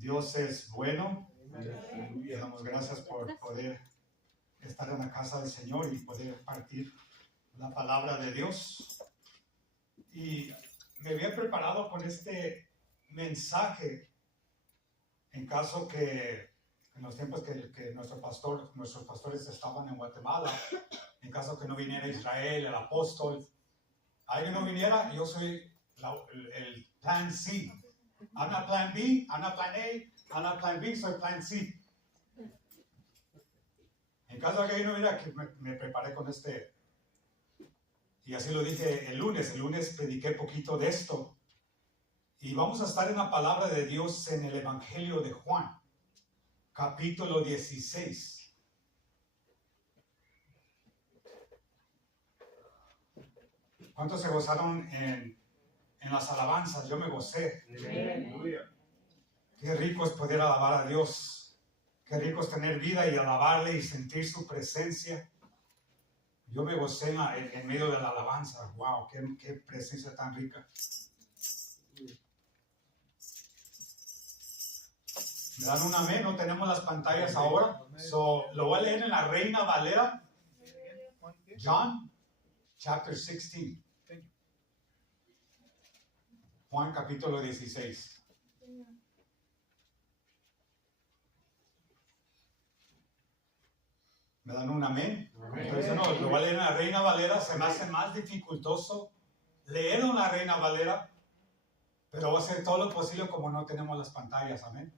Dios es bueno. Le damos gracias por poder estar en la casa del Señor y poder partir la palabra de Dios. Y me había preparado con este mensaje en caso que en los tiempos que nuestros pastores estaban en Guatemala, en caso que no viniera Israel, el apóstol, alguien no viniera, yo soy el plan C. I'm not plan B, I'm not plan A, I'm not plan B, soy plan C. En caso de que no viniera, que me preparé con este. Y así lo dije el lunes prediqué poquito de esto. Y vamos a estar en la palabra de Dios en el Evangelio de Juan, capítulo 16. ¿Cuántos se gozaron en las alabanzas? Yo me gocé. Qué rico es poder alabar a Dios. Qué rico es tener vida y alabarle y sentir su presencia. Yo me gocé en medio de la alabanza. Wow, qué presencia tan rica. ¿Me dan un amén? No tenemos las pantallas ahora. Lo voy a leer en la Reina Valera. John, chapter 16. Juan, capítulo 16. ¿Me dan un amén? Entonces, no, lo voy a leer en la Reina Valera. Se me hace más dificultoso leer en la Reina Valera, pero voy a hacer todo lo posible como no tenemos las pantallas. Amén.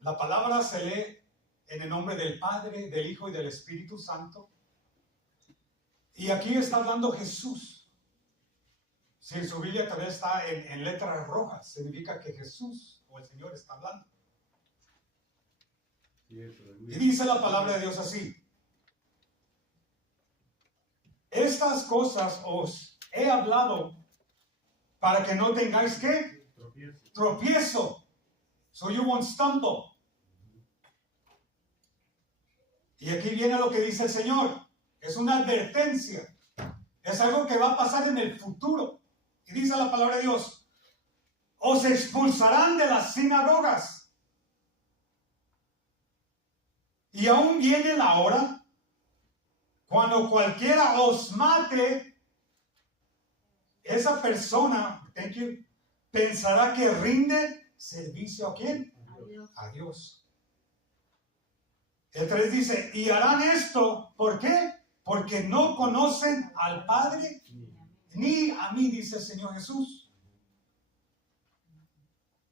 La palabra se lee en el nombre del Padre, del Hijo y del Espíritu Santo. Y aquí está hablando Jesús. Si en su Biblia también está en letras rojas, significa que Jesús o el Señor está hablando. Y dice la palabra de Dios así: estas cosas os he hablado para que no tengáis ¿qué? Tropiezo. So you won't stumble. Y aquí viene lo que dice el Señor. Es una advertencia. Es algo que va a pasar en el futuro. Y dice la palabra de Dios: os expulsarán de las sinagogas. Y aún viene la hora cuando cualquiera os mate, esa persona, pensará que rinde servicio ¿a quién? A Dios. El 3 dice: y harán esto, ¿por qué? Porque no conocen al Padre ni a mí, dice el Señor Jesús.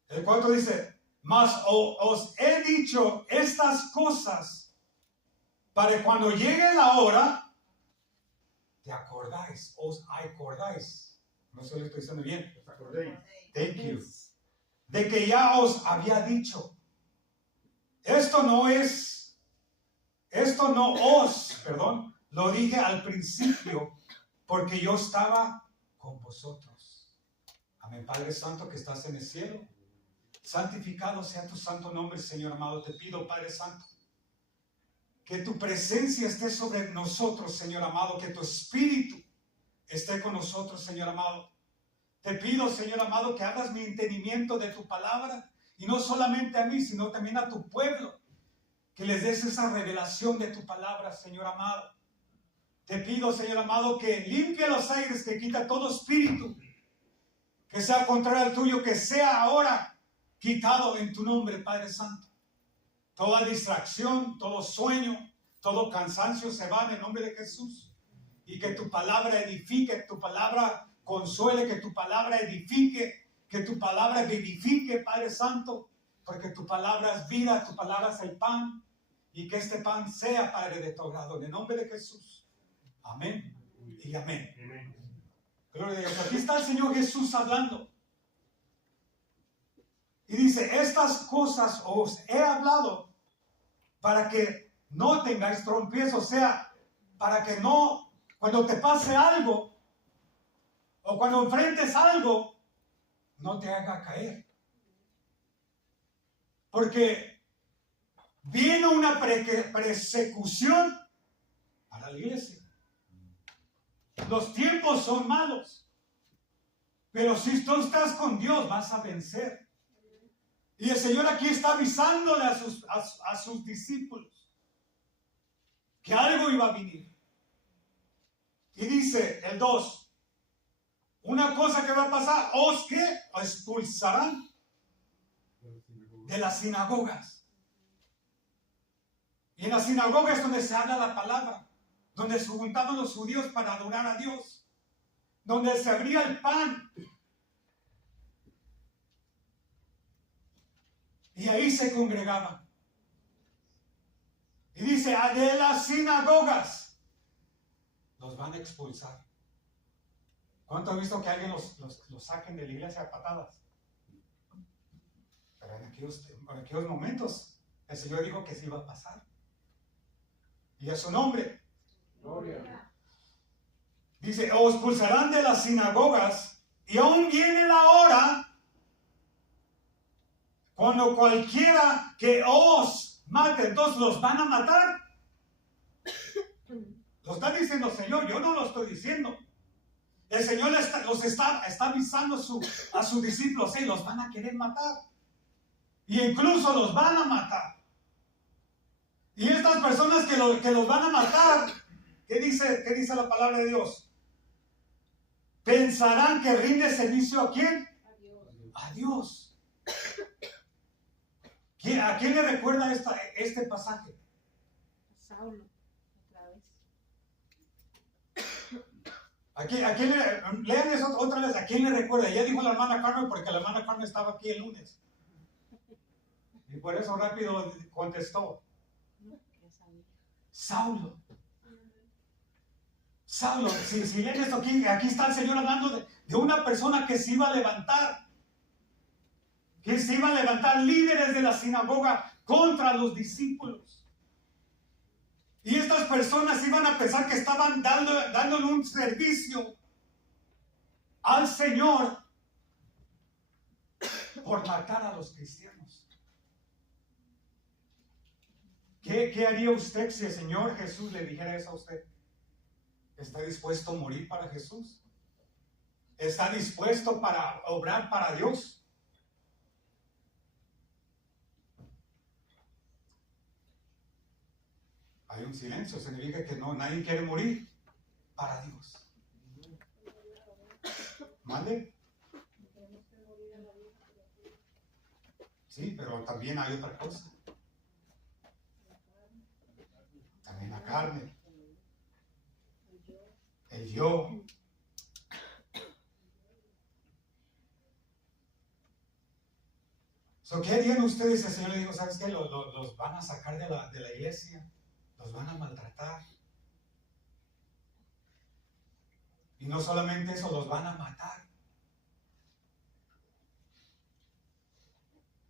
El 4 dice: mas os he dicho estas cosas para cuando llegue la hora, te acordáis, os acordáis. No sé si lo estoy diciendo bien. Os acordéis. Thank you. De que ya os había dicho. Lo dije al principio, porque yo estaba con vosotros. Amén. Padre Santo que estás en el cielo, santificado sea tu santo nombre, Señor amado. Te pido, Padre Santo, que tu presencia esté sobre nosotros, Señor amado, que tu espíritu esté con nosotros, Señor amado. Te pido, Señor amado, que hagas mi entendimiento de tu palabra, y no solamente a mí, sino también a tu pueblo, que les des esa revelación de tu palabra, Señor amado. Te pido, Señor amado, que limpie los aires, que quita todo espíritu que sea contrario al tuyo, que sea ahora quitado en tu nombre, Padre Santo. Toda distracción, todo sueño, todo cansancio se va en el nombre de Jesús. Y que tu palabra edifique, tu palabra consuele, que tu palabra edifique, que tu palabra vivifique, Padre Santo, porque tu palabra es vida, tu palabra es el pan, y que este pan sea, Padre, de tu agrado, en el nombre de Jesús. Amén y amén. Gloria a Dios. Aquí está el Señor Jesús hablando. Y dice: estas cosas os he hablado para que no tengáis tropiezos, o sea, para que no, cuando te pase algo, o cuando enfrentes algo, no te haga caer. Porque viene una persecución para la iglesia. Los tiempos son malos, pero si tú estás con Dios vas a vencer. Y el Señor aquí está avisándole a sus discípulos que algo iba a venir. Y dice el 2, una cosa que va a pasar, os que expulsarán de las sinagogas. Y en las sinagogas es donde se habla la palabra, donde se juntaban los judíos para adorar a Dios, donde se abría el pan. Y ahí se congregaban. Y dice, de las sinagogas los van a expulsar. ¿Cuánto han visto que alguien los saquen de la iglesia a patadas? Pero en aquellos momentos el Señor dijo que sí iba a pasar. Y a su nombre. Gloria. Dice, os expulsarán de las sinagogas, y aún viene la hora cuando cualquiera que os mate, entonces los van a matar. Lo está diciendo el Señor, yo no lo estoy diciendo. El Señor está avisando a sus discípulos, los van a querer matar. Y incluso los van a matar. Y estas personas que los van a matar, ¿qué dice la palabra de Dios? Pensarán que rinde servicio ¿a quién? A Dios. ¿A quién le recuerda este pasaje? Saulo, otra vez. Lean eso otra vez. ¿A quién le recuerda? Ya dijo la hermana Carmen, porque la hermana Carmen estaba aquí el lunes. Y por eso rápido contestó. Saulo. Saulo, si leen esto aquí está el Señor hablando de una persona que se iba a levantar. Que se iba a levantar líderes de la sinagoga contra los discípulos. Y estas personas iban a pensar que estaban dándole un servicio al Señor por matar a los cristianos. ¿Qué haría usted si el Señor Jesús le dijera eso a usted? ¿Está dispuesto a morir para Jesús? ¿Está dispuesto para obrar para Dios? Hay un silencio, significa que nadie quiere morir para Dios. ¿Mande? Sí, pero también hay otra cosa. También la carne. El yo. ¿Qué harían ustedes? El Señor le dijo, ¿sabes qué? Los van a sacar de la iglesia. Los van a maltratar. Y no solamente eso, los van a matar.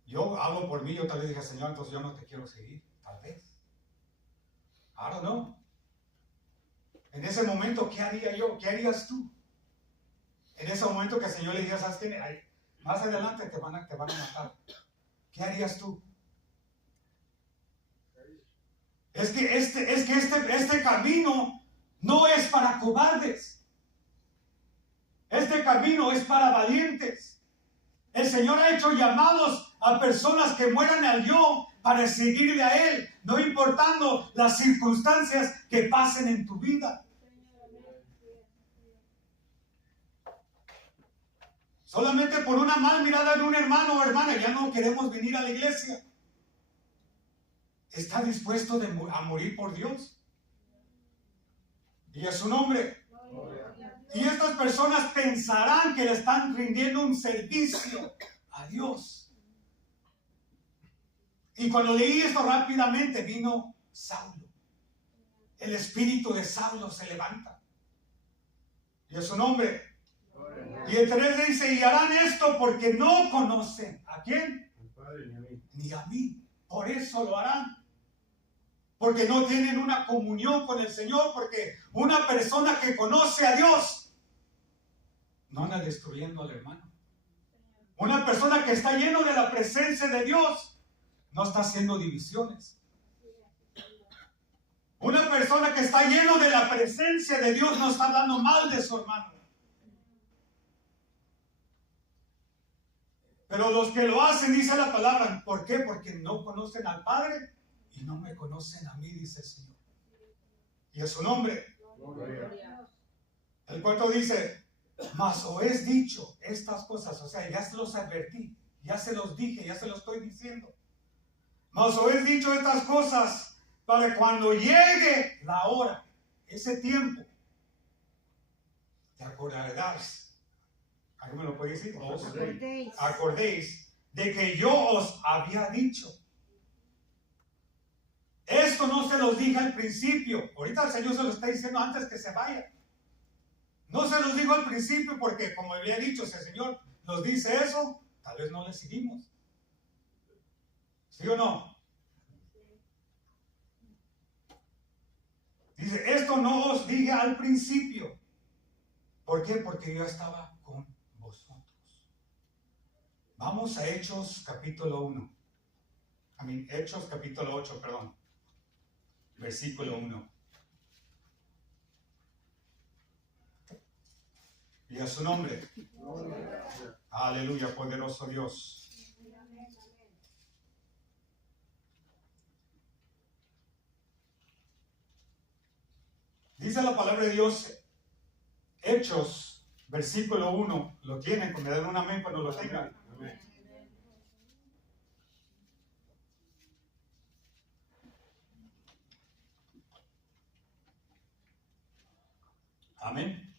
Yo hablo por mí, yo tal vez dije, Señor, entonces yo no te quiero seguir. Tal vez. I don't know. En ese momento, ¿qué haría yo? ¿Qué harías tú? En ese momento que el Señor le diga, ¿sabes qué? Más adelante te van a matar. ¿Qué harías tú? Es que este camino no es para cobardes. Este camino es para valientes. El Señor ha hecho llamados a personas que mueran al yo para seguirle a Él, no importando las circunstancias que pasen en tu vida. Solamente por una mal mirada de un hermano o hermana ya no queremos venir a la iglesia. ¿Está dispuesto a morir por Dios? Y a su nombre. Y estas personas pensarán que le están rindiendo un servicio a Dios. Y cuando leí esto rápidamente vino Saulo. El espíritu de Saulo se levanta. Y a su nombre. Y el 3 dice, y harán esto porque no conocen. ¿A quién? Ni a mí. Por eso lo harán. Porque no tienen una comunión con el Señor. Porque una persona que conoce a Dios no anda destruyendo al hermano. Una persona que está lleno de la presencia de Dios no está haciendo divisiones. Una persona que está lleno de la presencia de Dios no está hablando mal de su hermano. Pero los que lo hacen, dice la palabra, ¿por qué? Porque no conocen al Padre y no me conocen a mí, dice el Señor. Y a su nombre. El cuarto dice, mas os he dicho estas cosas, o sea, ya se los advertí, ya se los dije, ya se los estoy diciendo. Mas os he dicho estas cosas para cuando llegue la hora, ese tiempo, te acordarás. ¿Alguien me lo puede decir? Acordéis de que yo os había dicho. Esto no se los dije al principio. Ahorita el Señor se lo está diciendo antes que se vaya. No se los dijo al principio porque, como había dicho, si el Señor nos dice eso, tal vez no le seguimos. ¿Sí o no? Dice, esto no os dije al principio. ¿Por qué? Porque yo estaba con vosotros. Vamos a Hechos capítulo 1. Hechos capítulo 8, perdón. Versículo 1. Y a su nombre. Aleluya, poderoso Dios. Dice la palabra de Dios, Hechos, versículo 1. ¿Lo tienen? Me dan un amén cuando lo tengan. Amén.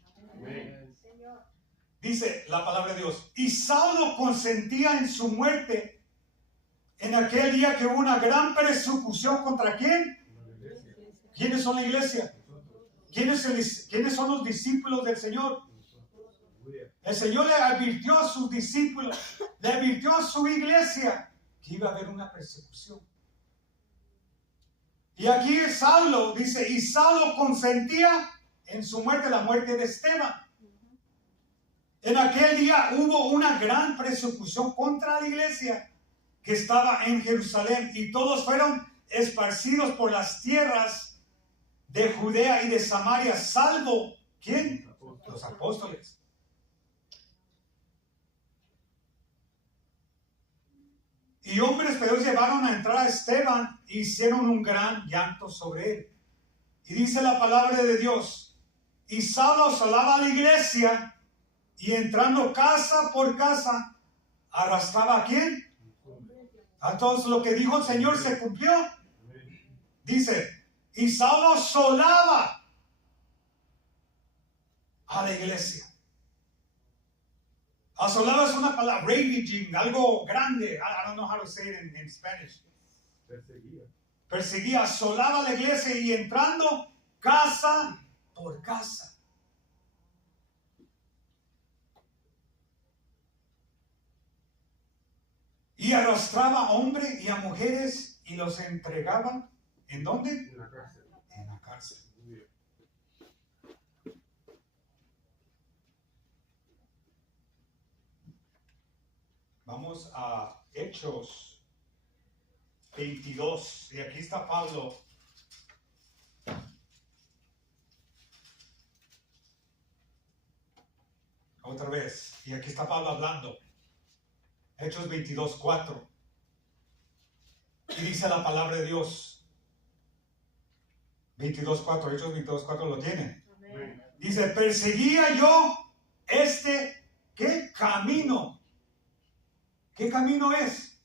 Dice la palabra de Dios, y Saulo consentía en su muerte en aquel día que hubo una gran persecución contra ¿quién? ¿Quiénes son la iglesia? ¿Quiénes son los discípulos del Señor? El Señor le advirtió a sus discípulos, le advirtió a su iglesia que iba a haber una persecución. Y aquí Saulo dice, y Saulo consentía en su muerte, la muerte de Esteban. En aquel día hubo una gran persecución contra la iglesia que estaba en Jerusalén y todos fueron esparcidos por las tierras de Judea y de Samaria, salvo ¿quién? Los apóstoles. Y hombres feroces llevaron a entrar a Esteban e hicieron un gran llanto sobre él. Y dice la palabra de Dios, y Saulo asolaba a la iglesia y entrando casa por casa, arrastraba ¿a quién? A todos. Lo que dijo el Señor se cumplió. Dice, y Saulo asolaba a la iglesia. Asolaba es una palabra, ravaging, algo grande. I don't know how to say it in Spanish. Perseguía, asolaba a la iglesia y entrando casa por casa. Y arrastraba a hombres y a mujeres y los entregaba. ¿En dónde? En la cárcel. En la cárcel. Vamos a Hechos 22. Y aquí está Pablo. Otra vez. Y aquí está Pablo hablando. Hechos 22:4. Y dice la palabra de Dios. 22:4. Hechos 22:4 lo tiene. Amén. Dice, perseguía yo ¿qué camino? ¿Qué camino es?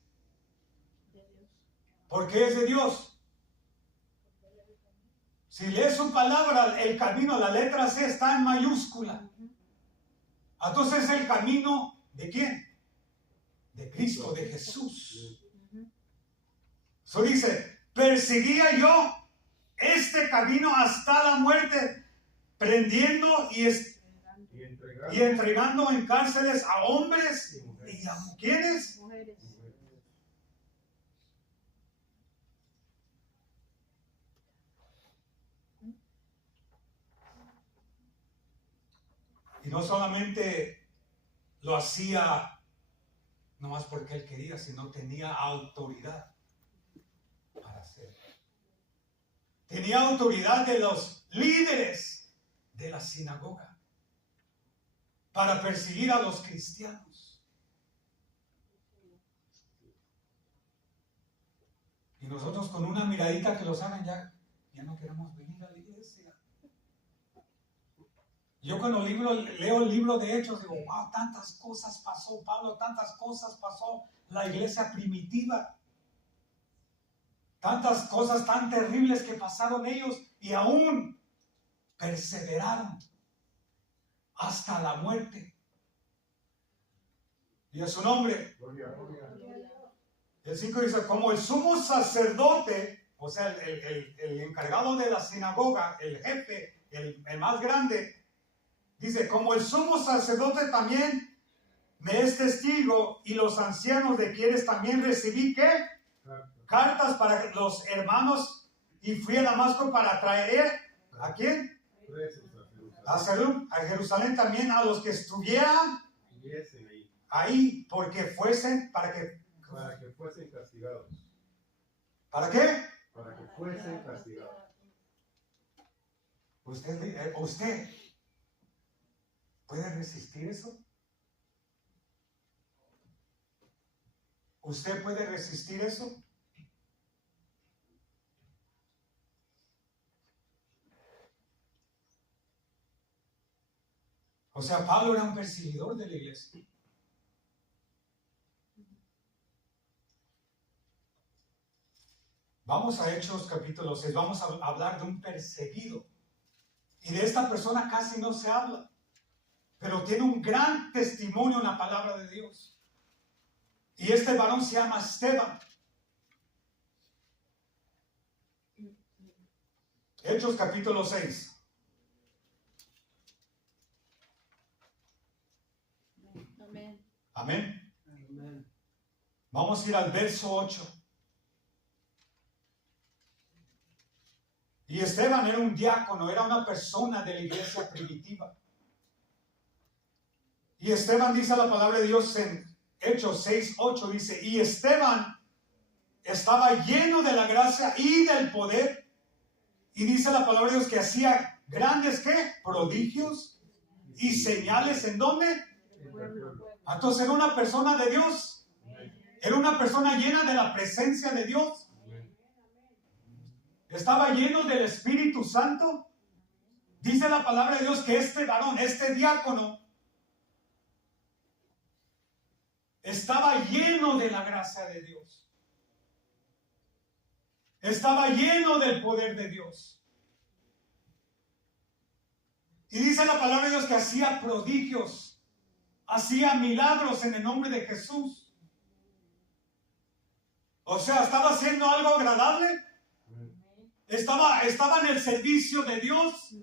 Porque es de Dios. Si lees su palabra, el camino, la letra C está en mayúscula. Entonces el camino ¿de quién? De Cristo, de Jesús. Eso dice, perseguía yo este camino hasta la muerte, prendiendo y entregando en cárceles a hombres y a mujeres. Y no solamente lo hacía nomás porque él quería, sino tenía autoridad para hacerlo. Tenía autoridad de los líderes de la sinagoga para perseguir a los cristianos. nosotros con una miradita que los hagan ya no queremos venir a la iglesia. Yo cuando leo el libro de Hechos digo, wow, tantas cosas pasó Pablo, tantas cosas pasó la iglesia primitiva. Tantas cosas tan terribles que pasaron ellos y aún perseveraron hasta la muerte. Y a su nombre. El 5 dice, como el sumo sacerdote, o sea, el encargado de la sinagoga, el jefe, el más grande, dice, como el sumo sacerdote también me es testigo y los ancianos de quienes también recibí, ¿qué? Cartas para los hermanos y fui a Damasco para traer, ¿a quién? A Jerusalén también a los que estuvieran ahí, porque fuesen, para que fuesen castigados. ¿Para qué? Para que fuesen castigados. ¿Usted puede resistir eso? ¿Usted puede resistir eso? O sea, Pablo era un perseguidor de la iglesia. Vamos a Hechos capítulo 6, vamos a hablar de un perseguido. Y de esta persona casi no se habla, pero tiene un gran testimonio en la palabra de Dios. Y este varón se llama Esteban. Hechos capítulo 6. Amén. Amén. Amén. Vamos a ir al verso 8. Y Esteban era un diácono, era una persona de la iglesia primitiva. Y Esteban, dice la palabra de Dios en Hechos 6:8, dice, y Esteban estaba lleno de la gracia y del poder. Y dice la palabra de Dios que hacía grandes, ¿qué? Prodigios y señales. ¿En dónde? Entonces era una persona de Dios. Era una persona llena de la presencia de Dios. Estaba lleno del Espíritu Santo. Dice la palabra de Dios que este varón, este diácono, estaba lleno de la gracia de Dios. Estaba lleno del poder de Dios. Y dice la palabra de Dios que hacía prodigios, hacía milagros en el nombre de Jesús. O sea, estaba haciendo algo agradable. Estaba en el servicio de Dios.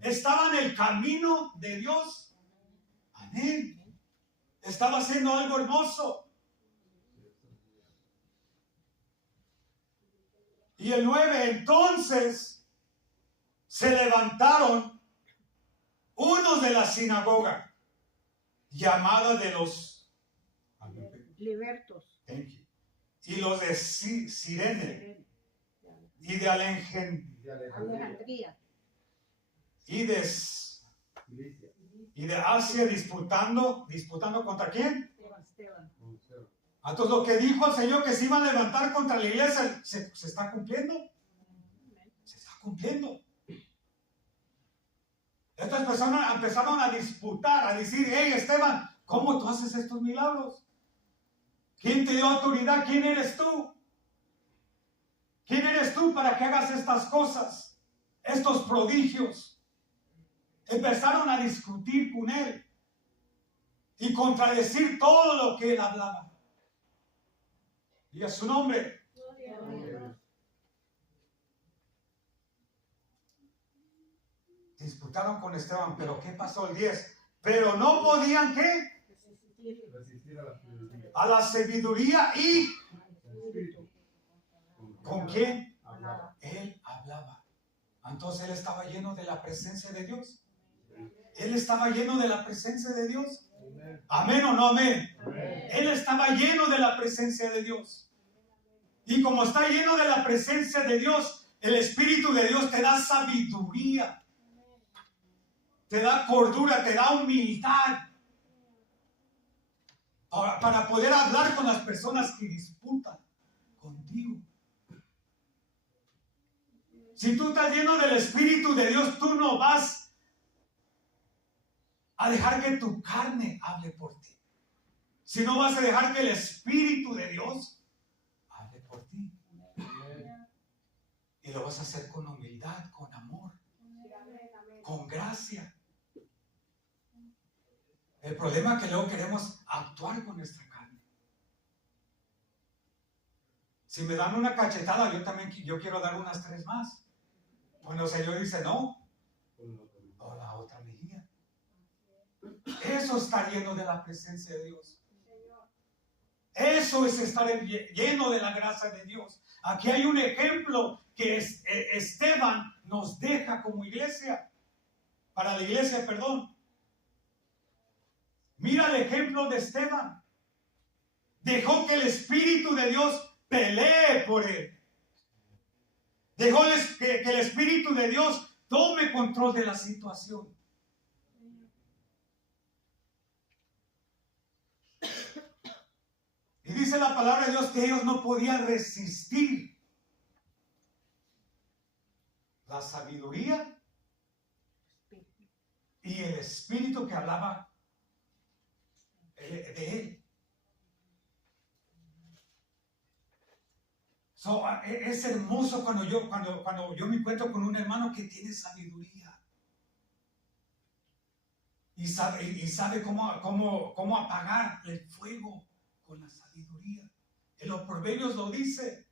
Estaba en el camino de Dios. Amén. Estaba haciendo algo hermoso. Y el 9, entonces se levantaron unos de la sinagoga, llamada de los libertos, y los de Cirene y de Alejandría y de Asia, disputando ¿contra quién? Esteban. Entonces lo que dijo el Señor que se iba a levantar contra la iglesia se está cumpliendo. Se está cumpliendo. Estas personas empezaron a disputar, a decir, hey Esteban, ¿cómo tú haces estos milagros? ¿Quién te dio autoridad? ¿Quién eres tú? ¿Quién eres tú para que hagas estas cosas? Estos prodigios. Empezaron a discutir con él y contradecir todo lo que él hablaba. Y a su nombre. Disputaron con Esteban, pero ¿qué pasó el 10? Pero no podían, ¿qué? Resistir a la sabiduría y ¿con quién? Él hablaba. Entonces él estaba lleno de la presencia de Dios. Él estaba lleno de la presencia de Dios. Amén o no amén. Él estaba lleno de la presencia de Dios. Y como está lleno de la presencia de Dios, el Espíritu de Dios te da sabiduría, te da cordura, te da humildad para poder hablar con las personas que disputan contigo. Si tú estás lleno del Espíritu de Dios, tú no vas a dejar que tu carne hable por ti. Si no vas a dejar que el Espíritu de Dios hable por ti. Y lo vas a hacer con humildad, con amor, con gracia. El problema es que luego queremos actuar con nuestra carne. Si me dan una cachetada, yo quiero dar unas 3 más. Cuando el Señor dice no, o la otra mejilla. Eso está lleno de la presencia de Dios. Eso es estar lleno de la gracia de Dios. Aquí hay un ejemplo que Esteban nos deja como iglesia. Para la iglesia, perdón. Mira el ejemplo de Esteban. Dejó que el Espíritu de Dios pelee por él. Dejó que el Espíritu de Dios tome control de la situación. Y dice la palabra de Dios que ellos no podían resistir la sabiduría y el Espíritu que hablaba de él. Es hermoso cuando yo me encuentro con un hermano que tiene sabiduría y sabe cómo apagar el fuego con la sabiduría. En los proverbios lo dice.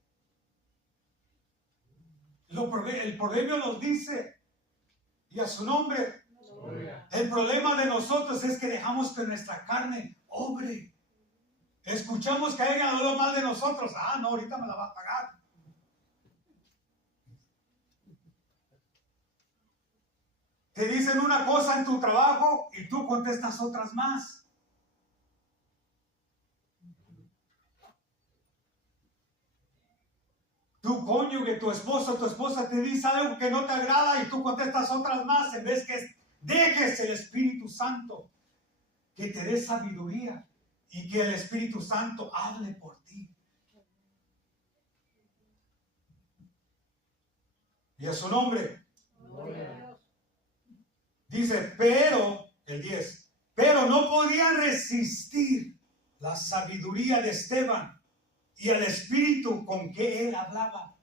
El proverbio nos dice, y a su nombre. El problema de nosotros es que dejamos que nuestra carne obre. Escuchamos que alguien habló mal de nosotros. No, ahorita me la va a pagar. Te dicen una cosa en tu trabajo y tú contestas otras más. Tu cónyuge, tu esposo, tu esposa te dice algo que no te agrada y tú contestas otras más, en vez que dejes el Espíritu Santo que te dé sabiduría y que el Espíritu Santo hable por ti. Y a su nombre. Dice, pero, el 10, pero no podían resistir la sabiduría de Esteban y el Espíritu con que él hablaba.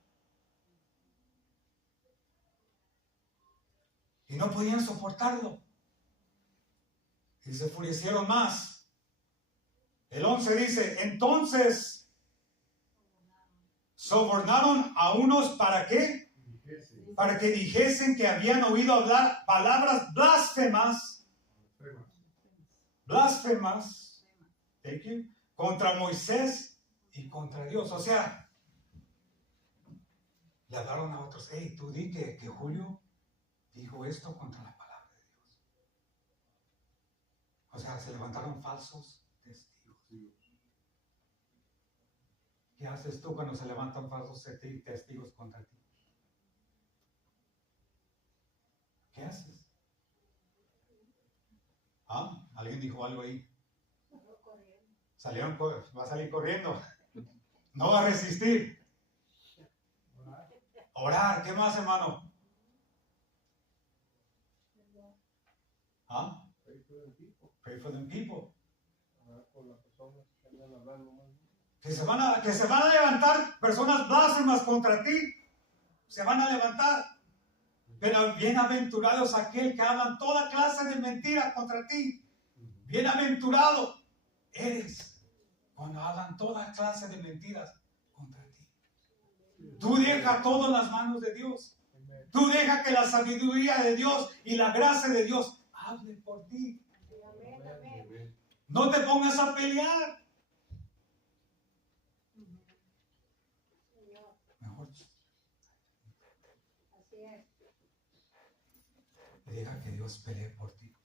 Y no podían soportarlo. Y se enfurecieron más. El 11 dice, entonces sobornaron a unos ¿para qué? Para que dijesen que habían oído hablar palabras blasfemas. Blasfemas. Thank you. Contra Moisés y contra Dios. O sea, le hablaron a otros. Hey, tú di que Julio dijo esto contra la palabra de Dios. O sea, se levantaron falsos testigos. ¿Qué haces tú cuando se levantan falsos testigos contra ti? ¿Qué haces? ¿Alguien dijo algo ahí? Va a salir corriendo. No va a resistir. Orar. ¿Qué más, hermano? Pray for them people. Que se van a levantar personas blasfemas contra ti. Se van a levantar. Pero bienaventurados aquel que hablan toda clase de mentiras contra ti. Bienaventurado eres cuando hablan toda clase de mentiras contra ti. Tú deja todo en las manos de Dios. Tú deja que la sabiduría de Dios y la gracia de Dios hable por ti. No te pongas a pelear. Mejor. Deja que Dios pelee por ti.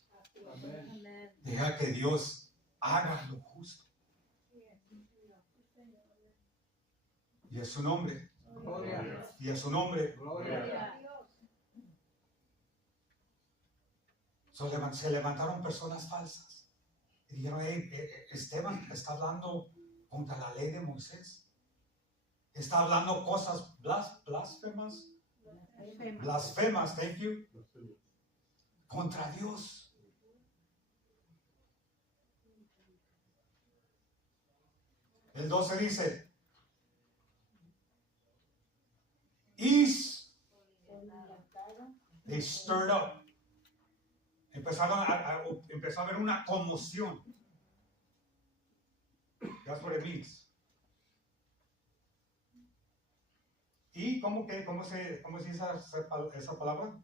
Deja que Dios haga lo justo. Y a su nombre. Gloria. Y a su nombre. Gloria. Se levantaron personas falsas. Y dijeron, Esteban está hablando contra la ley de Moisés. Está hablando cosas blasfemas blasfemas, thank you, Blasfemia. contra Dios. El 12 dice, they stirred up. Empezó a haber una conmoción. That's what it means. ¿Y cómo se dice esa palabra?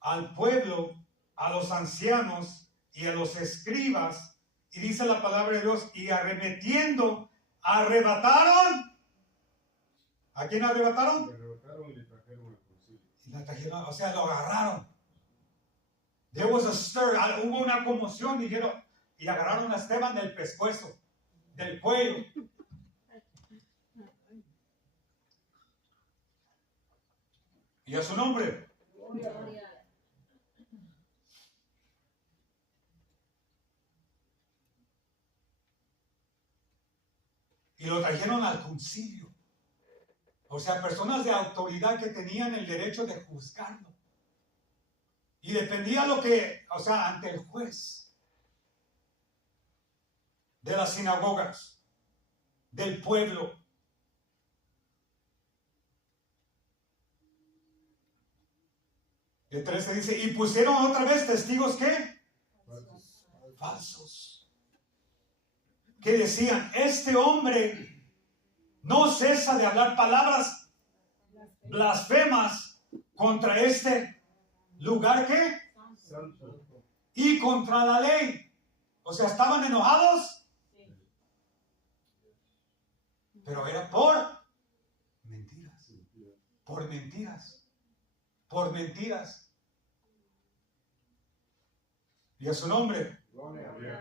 Al pueblo, a los ancianos y a los escribas, y dice la palabra de Dios, y arremetiendo, arrebataron. ¿A quién arrebataron? Le arrebataron y le trajeron al concilio. Y la trajeron, o sea, lo agarraron. There was a stir, hubo una conmoción, dijeron, y agarraron a Esteban del pescuezo, del cuello. Y a su nombre. Y lo trajeron al concilio. O sea, personas de autoridad que tenían el derecho de juzgarlo. Y dependía lo que, o sea, ante el juez de las sinagogas, del pueblo. El 13 dice, y pusieron otra vez testigos, ¿qué? Falsos. Que decían, este hombre no cesa de hablar palabras blasfemas contra este lugar, ¿qué? Santo. Y contra la ley. O sea, estaban enojados, pero era por mentiras. Por mentiras. Por mentiras. Y a su nombre. Gloria a Dios.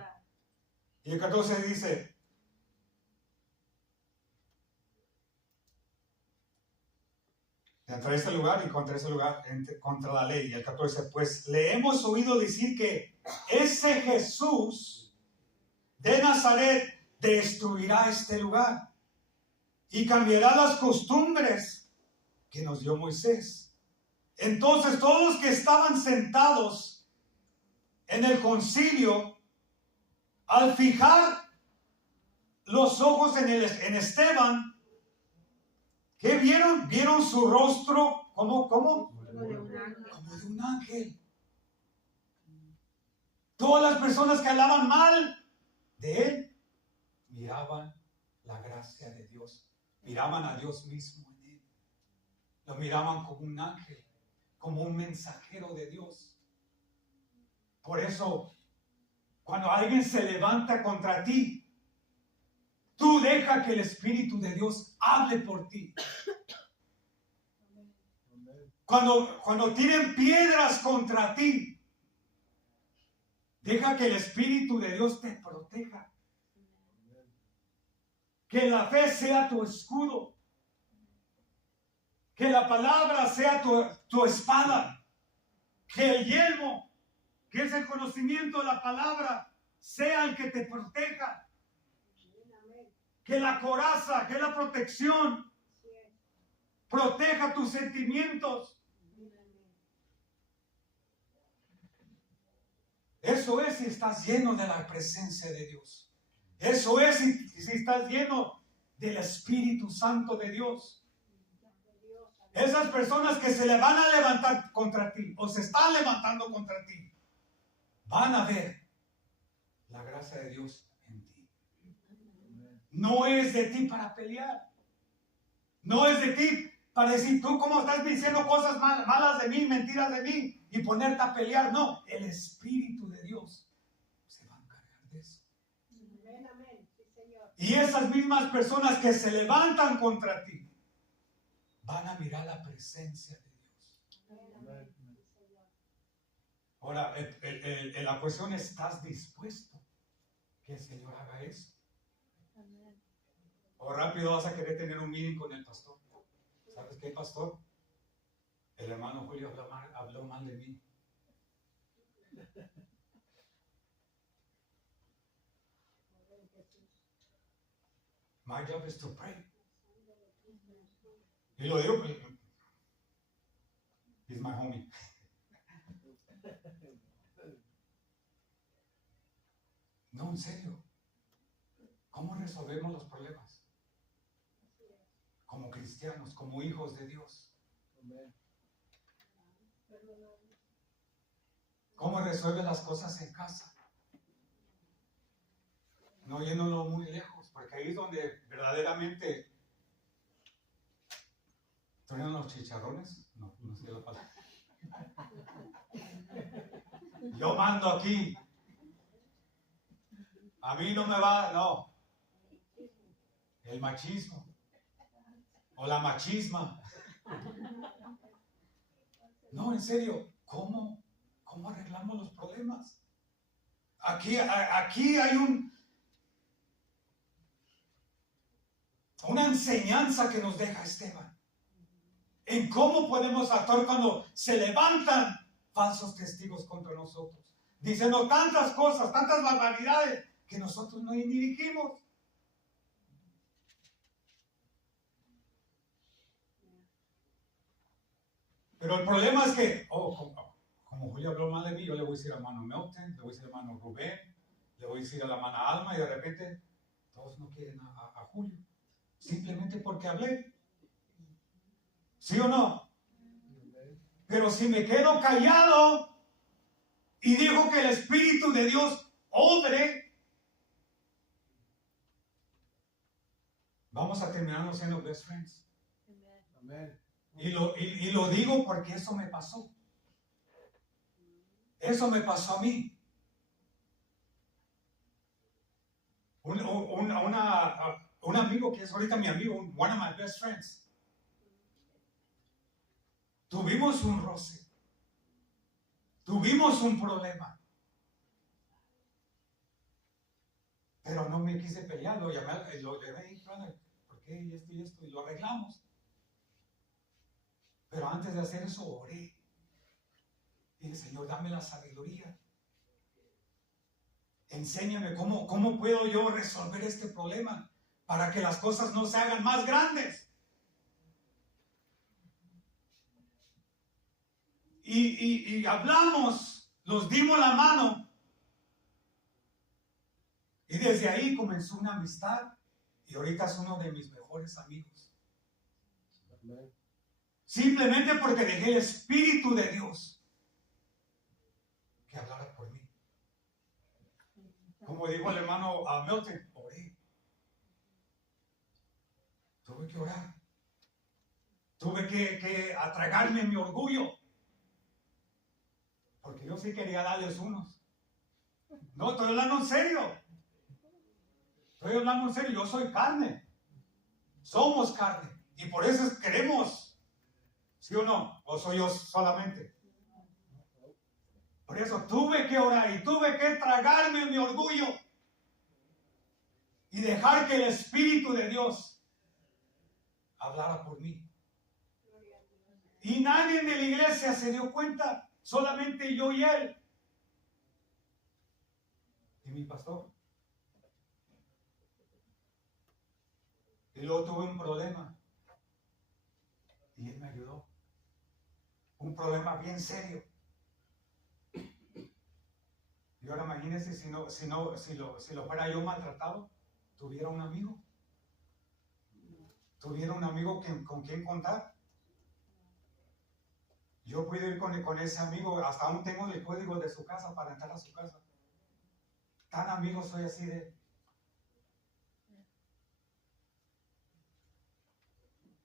Y el 14 dice, contra este lugar y contra ese lugar, contra la ley. Y el 14, pues le hemos oído decir que ese Jesús de Nazaret destruirá este lugar y cambiará las costumbres que nos dio Moisés. Entonces todos los que estaban sentados en el concilio, al fijar los ojos en Esteban, ¿qué vieron? Vieron su rostro ¿cómo? Como de un ángel. Todas las personas que hablaban mal de él miraban la gracia de Dios, miraban a Dios mismo en él, lo miraban como un ángel, como un mensajero de Dios. Por eso, cuando alguien se levanta contra ti, tú deja que el Espíritu de Dios hable por ti. Cuando tienen piedras contra ti, deja que el Espíritu de Dios te proteja. Que la fe sea tu escudo. Que la palabra sea tu espada. Que el yelmo, que es el conocimiento de la palabra, sea el que te proteja. Que la coraza, que la protección, proteja tus sentimientos. Eso es si estás lleno de la presencia de Dios. Eso es si estás lleno del Espíritu Santo de Dios. Esas personas que se le van a levantar contra ti o se están levantando contra ti, van a ver la gracia de Dios en ti. No es de ti para pelear. No es de ti para decir, tú cómo estás diciendo cosas malas de mí, mentiras de mí, y ponerte a pelear. No, el Espíritu de Dios se va a encargar de eso. Y esas mismas personas que se levantan contra ti van a mirar la presencia de Dios. Ahora, la cuestión es, ¿estás dispuesto que el Señor haga eso? O rápido vas a querer tener un meeting con el pastor. ¿Sabes qué, pastor? El hermano Julio habló mal de mí. My job is to pray. Y lo digo, He's my homie. No, en serio. ¿Cómo resolvemos los problemas? Como cristianos, como hijos de Dios. ¿Cómo resuelve las cosas en casa? No yéndolo muy lejos, porque ahí es donde verdaderamente truenan los chicharrones. No, no sé la palabra. Yo mando aquí. A mí no me va, no. El machismo. O la machisma. No, en serio, ¿cómo arreglamos los problemas? Aquí hay una enseñanza que nos deja Esteban en cómo podemos actuar cuando se levantan falsos testigos contra nosotros, diciendo tantas cosas, tantas barbaridades que nosotros no ni dijimos. Pero el problema es que, como Julio habló mal de mí, yo le voy a decir a hermano Melton, le voy a decir a hermano Rubén, le voy a decir a la hermana Alma, y de repente todos no quieren a Julio, simplemente porque hablé. ¿Sí o no? Pero si me quedo callado y digo que el Espíritu de Dios obre, vamos a terminar siendo best friends. Amén. Y lo digo porque eso me pasó. Eso me pasó a mí. Un amigo que es ahorita mi amigo, one of my best friends. Tuvimos un roce. Tuvimos un problema. Pero no me quise pelear, lo llamé, lo llevé, ¿por qué? Y esto, y lo arreglamos. Pero antes de hacer eso, oré. Dije, Señor, dame la sabiduría. Enséñame cómo puedo yo resolver este problema para que las cosas no se hagan más grandes. Y hablamos, nos dimos la mano. Y desde ahí comenzó una amistad. Y ahorita es uno de mis mejores amigos. Simplemente porque dejé el Espíritu de Dios que hablara por mí. Como dijo el hermano Milton, oré. Tuve que orar. Tuve que atragarme mi orgullo. Porque yo sí quería darles unos. No, estoy hablando en serio. Estoy hablando en serio. Yo soy carne. Somos carne. Y por eso queremos. ¿Sí o no? ¿O soy yo solamente? Por eso tuve que orar y tuve que tragarme mi orgullo y dejar que el Espíritu de Dios hablara por mí. Y nadie de la iglesia se dio cuenta, solamente yo y él. Y mi pastor. Y luego tuve un problema. Y él me ayudó. Un problema bien serio. Y ahora imagínense si lo fuera yo maltratado, tuviera un amigo. Tuviera un amigo con quien contar. Yo puedo ir con ese amigo, hasta aún tengo el código de su casa para entrar a su casa. Tan amigo soy así de él.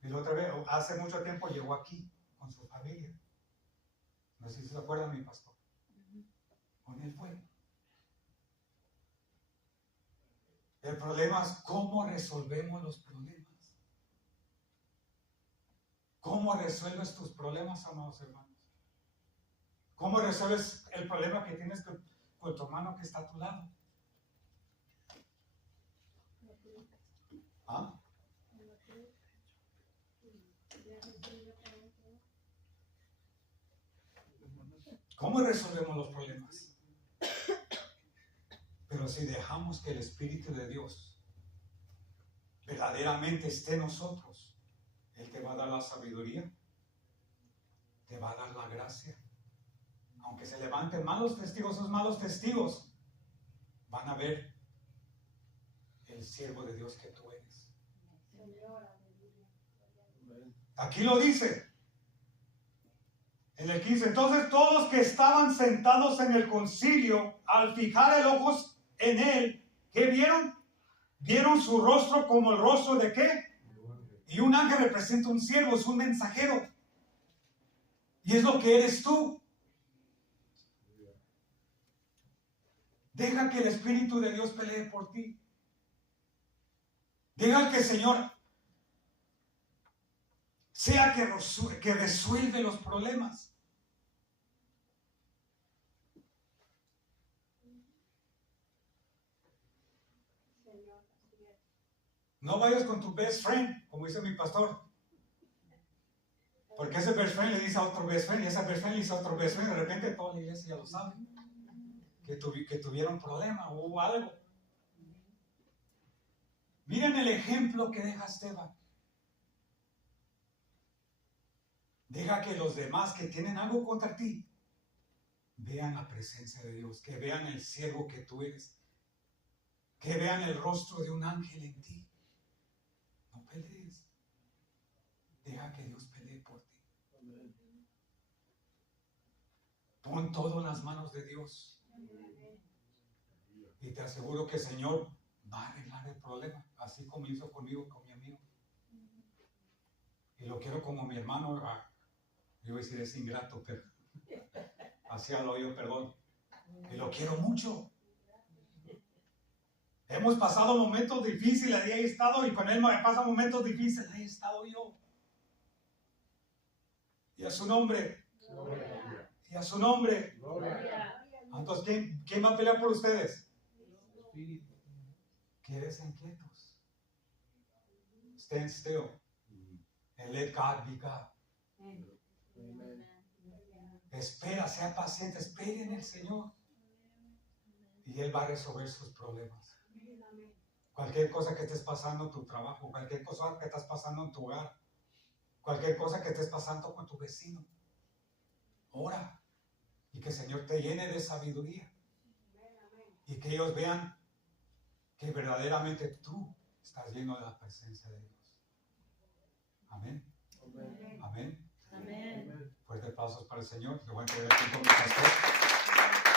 Y la otra vez, hace mucho tiempo llegó aquí con su familia. No sé si se acuerdan, mi pastor. Con él fue. El problema es cómo resolvemos los problemas. ¿Cómo resuelves tus problemas, amados hermanos? ¿Cómo resuelves el problema que tienes con tu hermano que está a tu lado? ¿Ah? ¿Cómo resolvemos los problemas? Pero si dejamos que el Espíritu de Dios verdaderamente esté en nosotros, Él te va a dar la sabiduría, te va a dar la gracia. Aunque se levanten malos testigos, esos malos testigos van a ver el siervo de Dios que tú eres. Aquí lo dice en el 15. Entonces todos los que estaban sentados en el concilio, al fijar el ojos en él, ¿qué vieron? Vieron su rostro como el rostro de ¿qué? Y un ángel representa un siervo, es un mensajero. Y es lo que eres tú. Deja que el Espíritu de Dios pelee por ti. Deja que el Señor sea que resuelve los problemas. No vayas con tu best friend, como dice mi pastor. Porque ese best friend le dice a otro best friend, y ese best friend le dice a otro best friend, de repente toda la iglesia ya lo sabe. Que tuvieron problema o hubo algo. Miren el ejemplo que deja Esteban. Deja que los demás que tienen algo contra ti vean la presencia de Dios, que vean el siervo que tú eres, que vean el rostro de un ángel en ti. No pelees. Deja que Dios pelee por ti. Pon todo en las manos de Dios. Y te aseguro que el Señor va a arreglar el problema, así como hizo conmigo, con mi amigo. Y lo quiero como mi hermano. Yo iba a decir es ingrato, pero así lo oído, perdón. Y lo quiero mucho. Hemos pasado momentos difíciles, ahí he estado, y con él me pasan momentos difíciles, ahí he estado yo. Y a su nombre. Gloria. Y a su nombre. Gloria. Entonces, ¿quién va a pelear por ustedes? Quédense inquietos. Stand still. And let God be God. Espera, sea paciente, espere en el Señor. Y Él va a resolver sus problemas. Cualquier cosa que estés pasando en tu trabajo, cualquier cosa que estés pasando en tu hogar, cualquier cosa que estés pasando con tu vecino, ora. Y que el Señor te llene de sabiduría. Y que ellos vean que verdaderamente tú estás lleno de la presencia de Dios. Amén. Amén. Amén. Fuerte aplausos para el Señor. Le voy a entregar el tiempo a mi pastor.